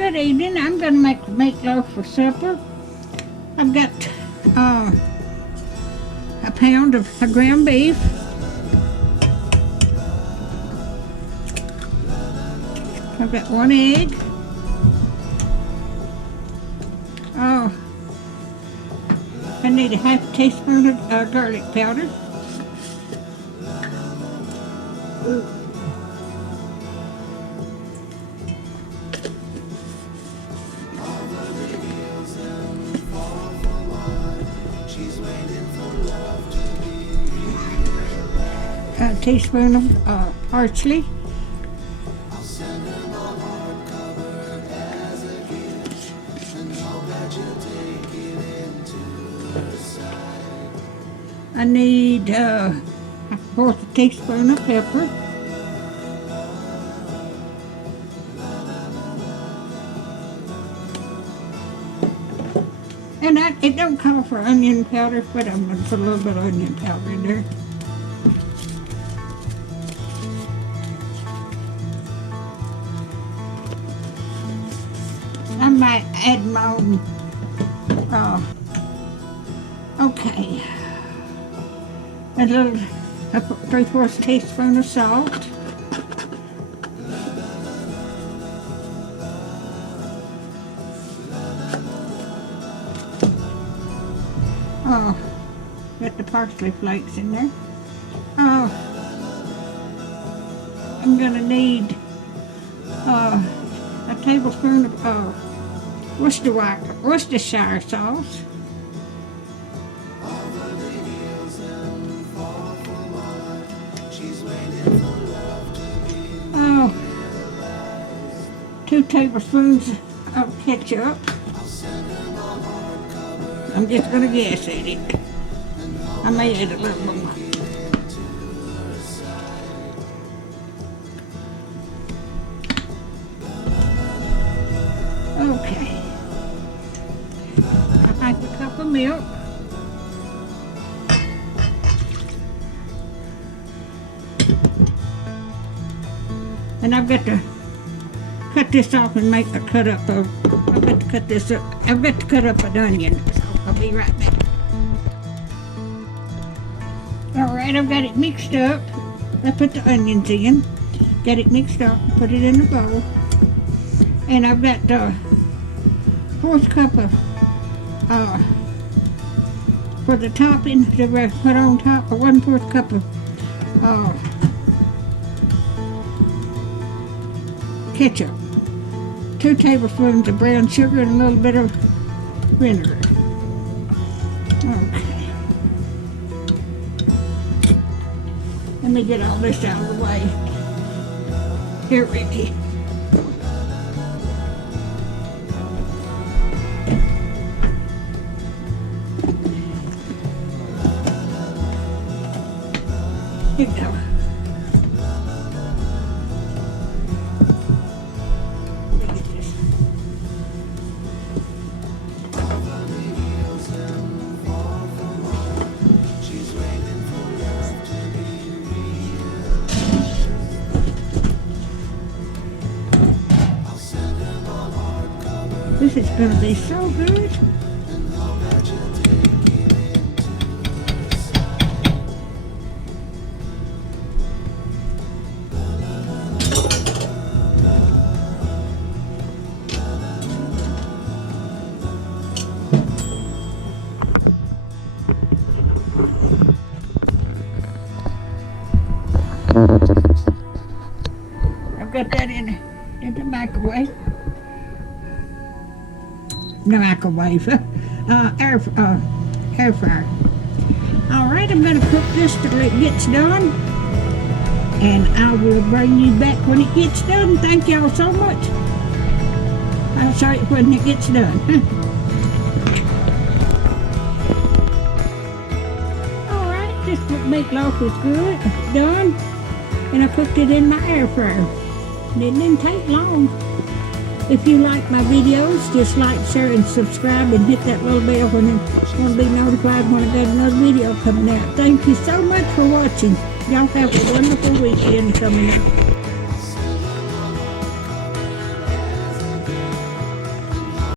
Good evening. I'm going to make meatloaf for supper. I've got a pound of ground beef. I've got 1 egg. Oh, I need a half teaspoon of garlic powder. A teaspoon of parsley. I need a 1/4 teaspoon of pepper. And it don't call for onion powder, but I'm going to put a little bit of onion powder in there. I might add my own. Okay. A little 3/4 teaspoon of salt. Oh, got the parsley flakes in there. Oh, I'm gonna need a tablespoon of Worcestershire sauce. Oh, 2 tablespoons of ketchup. I'm just gonna guess at it. I may add a little more. Okay. I like a cup of milk. And I've got to cut this off and make a cut up of. I've got to cut this up. I've got to cut up an onion. So I'll be right back. All right, I've got it mixed up. I put the onions in. Got it mixed up. Put it in a bowl. And I've got the 1/4 cup of for the topping to put on top. 1/4 cup of ketchup, 2 tablespoons of brown sugar, and a little bit of vinegar. Okay. Let me get all this out of the way. Here, Ricky. Here you go. This is going to be so good. I've got that in the microwave. No microwave, air fryer. All right, I'm going to cook this till it gets done, and I will bring you back when it gets done. Thank y'all so much. I'll show you when it gets done. All right, this meatloaf is good, done, and I cooked it in my air fryer. It didn't take long. If you like my videos, just like, share, and subscribe, and hit that little bell when you want to be notified when I got another video coming out. Thank you so much for watching. Y'all have a wonderful weekend coming up.